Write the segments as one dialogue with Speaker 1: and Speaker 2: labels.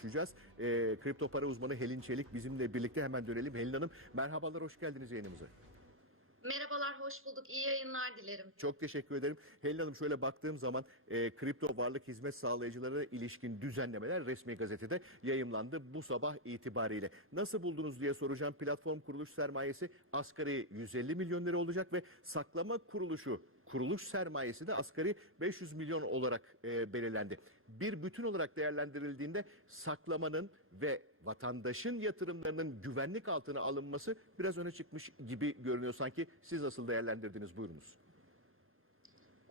Speaker 1: konuşacağız. E, kripto para uzmanı Helin Çelik bizimle birlikte hemen dönelim. Helin Hanım merhabalar, hoş geldiniz yayınımıza.
Speaker 2: Merhabalar, hoş bulduk. İyi yayınlar dilerim.
Speaker 1: Çok teşekkür ederim. Helin Hanım şöyle baktığım zaman e, kripto varlık hizmet sağlayıcılara ilişkin düzenlemeler resmi gazetede yayımlandı bu sabah itibariyle. Nasıl buldunuz diye soracağım. Platform kuruluş sermayesi asgari 150 milyon lira olacak ve saklama kuruluşu kuruluş sermayesi de asgari 500 milyon olarak e, belirlendi. Bir bütün olarak değerlendirildiğinde saklamanın ve vatandaşın yatırımlarının güvenlik altına alınması biraz öne çıkmış gibi görünüyor sanki. Siz nasıl değerlendirdiniz buyurunuz.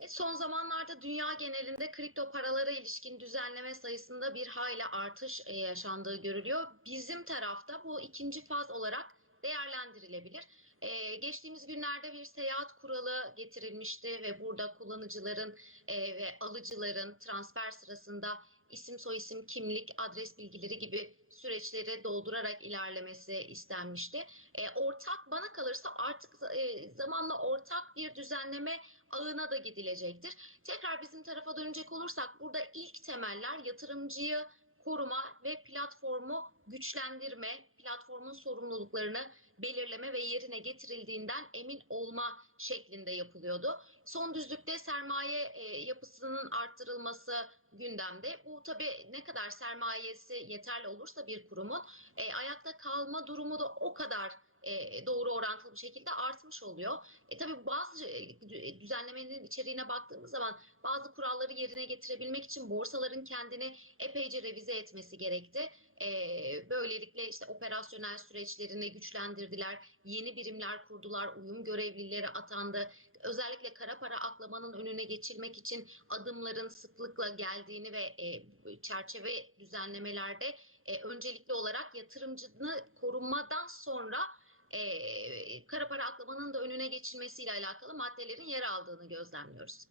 Speaker 2: E, Son zamanlarda dünya genelinde kripto paralara ilişkin düzenleme sayısında bir hayli artış e, yaşandığı görülüyor. Bizim tarafta bu ikinci faz olarak değerlendirilebilir. E, geçtiğimiz günlerde bir seyahat kuralı getirilmişti ve burada kullanıcıların e, ve alıcıların transfer sırasında isim, soyisim, kimlik, adres bilgileri gibi süreçleri doldurarak ilerlemesi istenmişti. E, ortak bana kalırsa artık e, zamanla ortak bir düzenleme ağına da gidilecektir. Tekrar bizim tarafa dönecek olursak burada ilk temeller yatırımcıyı koruma ve platformu güçlendirme, platformun sorumluluklarını belirleme ve yerine getirildiğinden emin olma şeklinde yapılıyordu. Son düzlükte sermaye e, yapısının arttırılması gündemde. Bu tabii ne kadar sermayesi yeterli olursa bir kurumun e, ayakta kalma durumu da o kadar e, doğru orantılı bir şekilde artmış oluyor. E, tabii bazı e, düzenlemenin içeriğine baktığımız zaman bazı kuralları yerine getirebilmek için borsaların kendini epeyce revize etmesi gerekti. E, böylelikle işte operasyonel süreçlerini güçlendirdiler, yeni birimler kurdular, uyum görevlileri atandı. Özellikle kara para aklamanın önüne geçilmek için adımların sıklıkla geldiğini ve e, çerçeve düzenlemelerde e, öncelikli olarak yatırımcını korumadan sonra e, kara para aklamanın da önüne geçilmesiyle alakalı maddelerin yer aldığını gözlemliyoruz.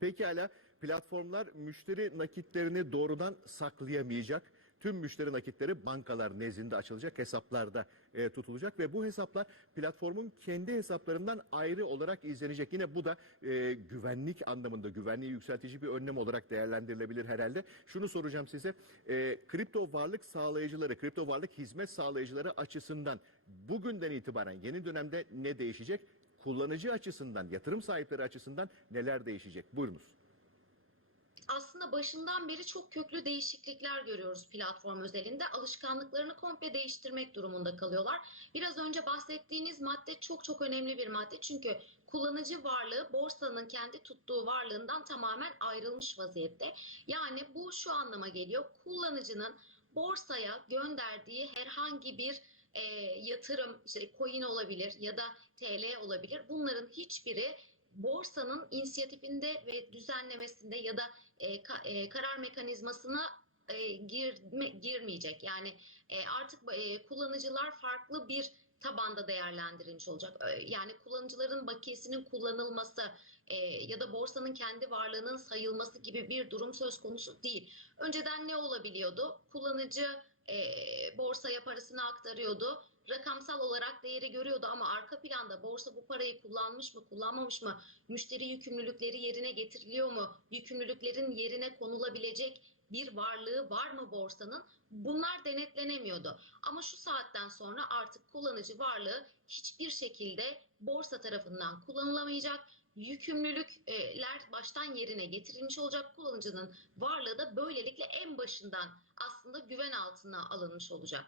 Speaker 1: Pekala platformlar müşteri nakitlerini doğrudan saklayamayacak. Tüm müşteri nakitleri bankalar nezdinde açılacak hesaplarda e, tutulacak ve bu hesaplar platformun kendi hesaplarından ayrı olarak izlenecek. Yine bu da e, güvenlik anlamında güvenliği yükseltici bir önlem olarak değerlendirilebilir herhalde. Şunu soracağım size e, kripto varlık sağlayıcıları, kripto varlık hizmet sağlayıcıları açısından bugünden itibaren yeni dönemde ne değişecek? Kullanıcı açısından, yatırım sahipleri açısından neler değişecek? Buyurunuz.
Speaker 2: Aslında başından beri çok köklü değişiklikler görüyoruz platform özelinde. Alışkanlıklarını komple değiştirmek durumunda kalıyorlar. Biraz önce bahsettiğiniz madde çok çok önemli bir madde. Çünkü kullanıcı varlığı borsanın kendi tuttuğu varlığından tamamen ayrılmış vaziyette. Yani bu şu anlama geliyor. Kullanıcının borsaya gönderdiği herhangi bir e, yatırım, işte coin olabilir ya da TL olabilir. Bunların hiçbiri borsanın inisiyatifinde ve düzenlemesinde ya da e, ka- e, karar mekanizmasına e, girme, girmeyecek. Yani e, artık e, kullanıcılar farklı bir tabanda değerlendirilmiş olacak. Yani kullanıcıların bakiyesinin kullanılması e, ya da borsanın kendi varlığının sayılması gibi bir durum söz konusu değil. Önceden ne olabiliyordu? Kullanıcı e, borsaya parasını aktarıyordu rakamsal olarak değeri görüyordu ama arka planda borsa bu parayı kullanmış mı kullanmamış mı müşteri yükümlülükleri yerine getiriliyor mu yükümlülüklerin yerine konulabilecek bir varlığı var mı borsanın? Bunlar denetlenemiyordu. Ama şu saatten sonra artık kullanıcı varlığı hiçbir şekilde borsa tarafından kullanılamayacak. Yükümlülükler baştan yerine getirilmiş olacak. Kullanıcının varlığı da böylelikle en başından aslında güven altına alınmış olacak.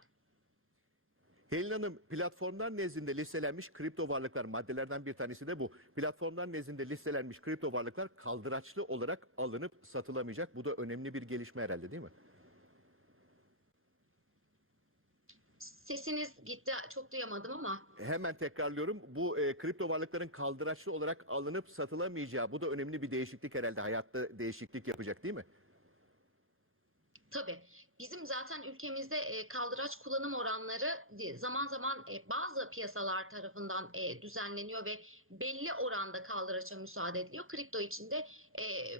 Speaker 1: Helin Hanım platformlar nezdinde listelenmiş kripto varlıklar maddelerden bir tanesi de bu. Platformlar nezdinde listelenmiş kripto varlıklar kaldıraçlı olarak alınıp satılamayacak. Bu da önemli bir gelişme herhalde değil mi?
Speaker 2: Sesiniz gitti çok duyamadım ama.
Speaker 1: Hemen tekrarlıyorum. Bu e, kripto varlıkların kaldıraçlı olarak alınıp satılamayacağı bu da önemli bir değişiklik herhalde. Hayatta değişiklik yapacak değil mi?
Speaker 2: Tabii. Bizim zaten ülkemizde e, kaldıraç kullanım oranları zaman zaman e, bazı piyasalar tarafından e, düzenleniyor ve belli oranda kaldıraça müsaade ediliyor. Kripto içinde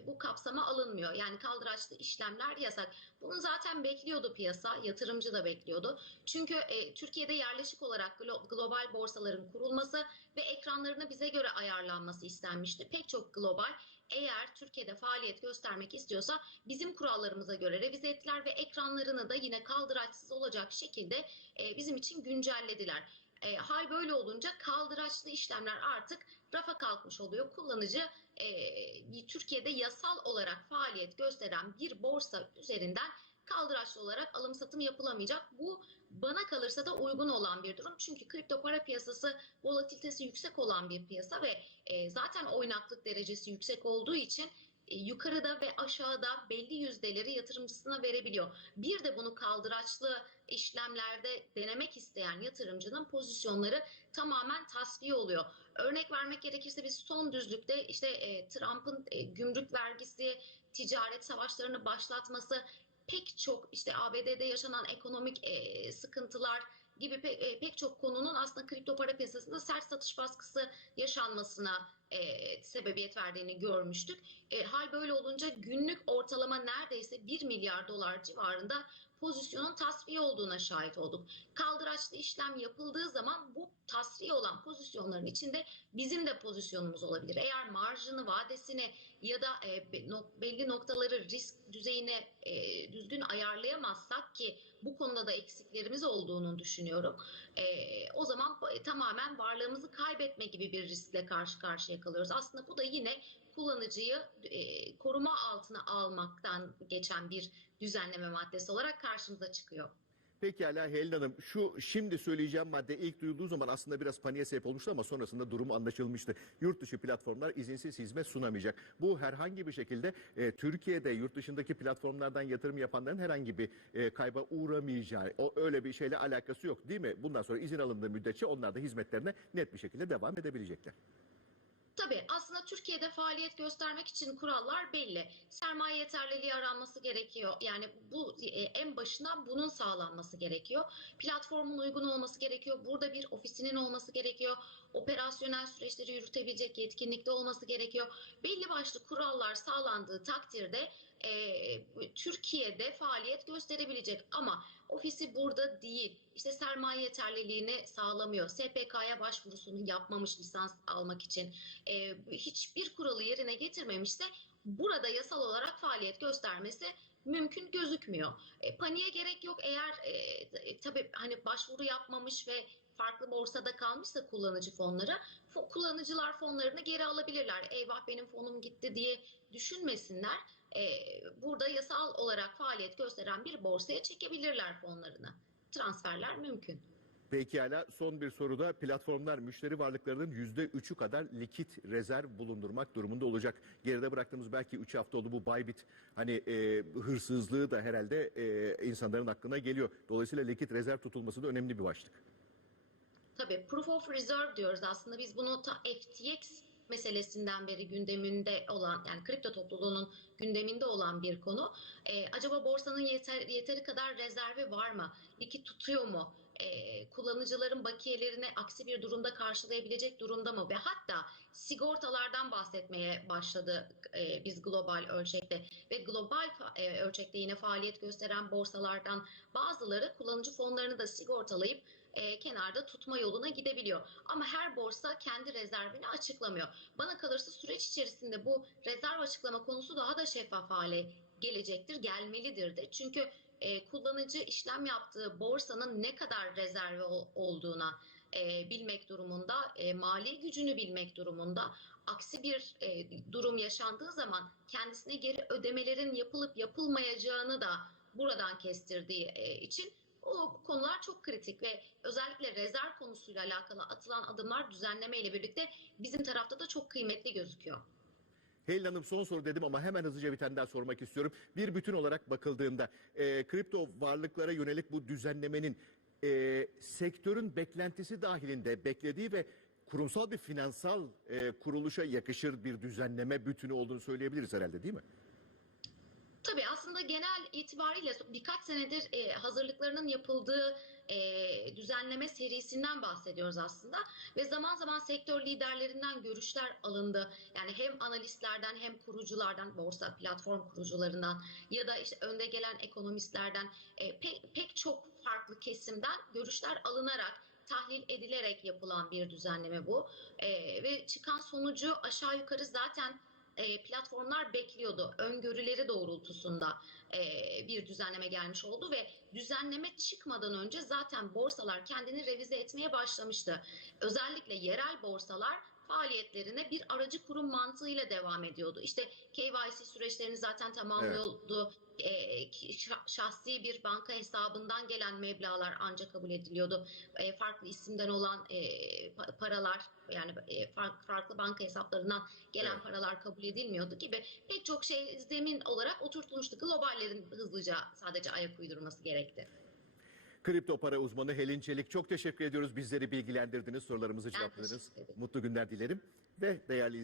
Speaker 2: bu kapsama alınmıyor. Yani kaldıraçlı işlemler yasak. Bunu zaten bekliyordu piyasa, yatırımcı da bekliyordu. Çünkü Türkiye'de yerleşik olarak glo- global borsaların kurulması ve ekranlarına bize göre ayarlanması istenmişti. Pek çok global eğer Türkiye'de faaliyet göstermek istiyorsa bizim kurallarımıza göre revize ettiler ve ekranlarını da yine kaldıraçsız olacak şekilde e, bizim için güncellediler. E, hal böyle olunca kaldıraçlı işlemler artık rafa kalkmış oluyor. Kullanıcı e, Türkiye'de yasal olarak faaliyet gösteren bir borsa üzerinden kaldıraçlı olarak alım satım yapılamayacak. Bu bana kalırsa da uygun olan bir durum. Çünkü kripto para piyasası volatilitesi yüksek olan bir piyasa ve e, zaten oynaklık derecesi yüksek olduğu için e, yukarıda ve aşağıda belli yüzdeleri yatırımcısına verebiliyor. Bir de bunu kaldıraçlı işlemlerde denemek isteyen yatırımcının pozisyonları tamamen tasfiye oluyor. Örnek vermek gerekirse biz son düzlükte işte e, Trump'ın gümrük vergisi, ticaret savaşlarını başlatması, pek çok işte ABD'de yaşanan ekonomik e, sıkıntılar gibi pe- e, pek çok konunun aslında kripto para piyasasında sert satış baskısı yaşanmasına e, sebebiyet verdiğini görmüştük. E, hal böyle olunca günlük ortalama neredeyse 1 milyar dolar civarında pozisyonun tasfiye olduğuna şahit olduk. Kaldıraçlı işlem yapıldığı zaman bu tasfiye olan pozisyonların içinde bizim de pozisyonumuz olabilir. Eğer marjını, vadesini ya da e, belli noktaları risk düzeyine e, düzgün ayarlayamazsak ki bu konuda da eksiklerimiz olduğunu düşünüyorum. E, o zaman tamamen varlığımızı kaybetme gibi bir riskle karşı karşıya kalıyoruz. Aslında bu da yine kullanıcıyı e, koruma altına almaktan geçen bir düzenleme maddesi olarak karşımıza çıkıyor.
Speaker 1: Pekala Helin Hanım şu şimdi söyleyeceğim madde ilk duyulduğu zaman aslında biraz paniğe sebep olmuştu ama sonrasında durum anlaşılmıştı. Yurt dışı platformlar izinsiz hizmet sunamayacak. Bu herhangi bir şekilde e, Türkiye'de yurt dışındaki platformlardan yatırım yapanların herhangi bir e, kayba uğramayacağı o öyle bir şeyle alakası yok değil mi? Bundan sonra izin alındığı müddetçe onlar da hizmetlerine net bir şekilde devam edebilecekler.
Speaker 2: Tabii aslında Türkiye'de faaliyet göstermek için kurallar belli. Sermaye yeterliliği aranması gerekiyor. Yani bu e, en başından bunun sağlanması gerekiyor. Platformun uygun olması gerekiyor. Burada bir ofisinin olması gerekiyor. Operasyonel süreçleri yürütebilecek yetkinlikte olması gerekiyor. Belli başlı kurallar sağlandığı takdirde e, Türkiye'de faaliyet gösterebilecek ama ofisi burada değil. İşte sermaye yeterliliğini sağlamıyor. SPK'ya başvurusunu yapmamış lisans almak için e, hiçbir kuralı yerine getirmemişse burada yasal olarak faaliyet göstermesi mümkün gözükmüyor. E, paniğe gerek yok eğer e, e, tabii hani başvuru yapmamış ve farklı borsada kalmışsa kullanıcı fonları fo- kullanıcılar fonlarını geri alabilirler. Eyvah benim fonum gitti diye düşünmesinler. E, burada yasal olarak faaliyet gösteren bir borsaya çekebilirler fonlarını. Transferler mümkün.
Speaker 1: Pekala son bir soruda platformlar müşteri varlıklarının yüzde üçü kadar likit rezerv bulundurmak durumunda olacak. Geride bıraktığımız belki 3 hafta oldu bu Bybit hani e, hırsızlığı da herhalde e, insanların aklına geliyor. Dolayısıyla likit rezerv tutulması da önemli bir başlık.
Speaker 2: Tabii proof of reserve diyoruz aslında biz bunu ta FTX meselesinden beri gündeminde olan yani kripto topluluğunun gündeminde olan bir konu. Ee, acaba borsanın yeter, yeteri kadar rezervi var mı? Likit tutuyor mu? Ee, kullanıcıların bakiyelerini aksi bir durumda karşılayabilecek durumda mı? Ve hatta sigortalardan bahsetmeye başladı e, biz global ölçekte ve global e, ölçekte yine faaliyet gösteren borsalardan bazıları kullanıcı fonlarını da sigortalayıp e, kenarda tutma yoluna gidebiliyor. Ama her borsa kendi rezervini açıklamıyor. Bana kalırsa süreç içerisinde bu rezerv açıklama konusu daha da şeffaf hale gelecektir, gelmelidir de. Çünkü e, kullanıcı işlem yaptığı borsanın ne kadar rezervi ol- olduğuna e, bilmek durumunda, e, mali gücünü bilmek durumunda. Aksi bir e, durum yaşandığı zaman kendisine geri ödemelerin yapılıp yapılmayacağını da buradan kestirdiği e, için o konular çok kritik ve özellikle rezerv konusuyla alakalı atılan adımlar düzenleme ile birlikte bizim tarafta da çok kıymetli gözüküyor.
Speaker 1: Helin Hanım son soru dedim ama hemen hızlıca bir tane daha sormak istiyorum. Bir bütün olarak bakıldığında e, kripto varlıklara yönelik bu düzenlemenin e, sektörün beklentisi dahilinde beklediği ve kurumsal bir finansal e, kuruluşa yakışır bir düzenleme bütünü olduğunu söyleyebiliriz herhalde değil mi?
Speaker 2: Tabii aslında genel itibariyle birkaç senedir e, hazırlıklarının yapıldığı e, düzenleme serisinden bahsediyoruz aslında ve zaman zaman sektör liderlerinden görüşler alındı. Yani hem analistlerden hem kuruculardan, borsa platform kurucularından ya da işte önde gelen ekonomistlerden e, pek, pek çok farklı kesimden görüşler alınarak tahlil edilerek yapılan bir düzenleme bu. E, ve çıkan sonucu aşağı yukarı zaten e, platformlar bekliyordu. Öngörüleri doğrultusunda e, bir düzenleme gelmiş oldu ve düzenleme çıkmadan önce zaten borsalar kendini revize etmeye başlamıştı. Özellikle yerel borsalar faaliyetlerine bir aracı kurum mantığıyla devam ediyordu. İşte KYC süreçlerini zaten tamamlıyordu. E, şah- şahsi bir banka hesabından gelen meblağlar ancak kabul ediliyordu. E, farklı isimden olan e, pa- paralar yani e, fark- farklı banka hesaplarından gelen
Speaker 1: Evet.
Speaker 2: paralar kabul edilmiyordu gibi pek çok şey zemin olarak oturtulmuştu. Globallerin hızlıca sadece ayak uydurması gerekti.
Speaker 1: Kripto para uzmanı Helin Çelik çok teşekkür ediyoruz. Bizleri bilgilendirdiniz, sorularımızı cevapladınız. Mutlu günler dilerim ve değerli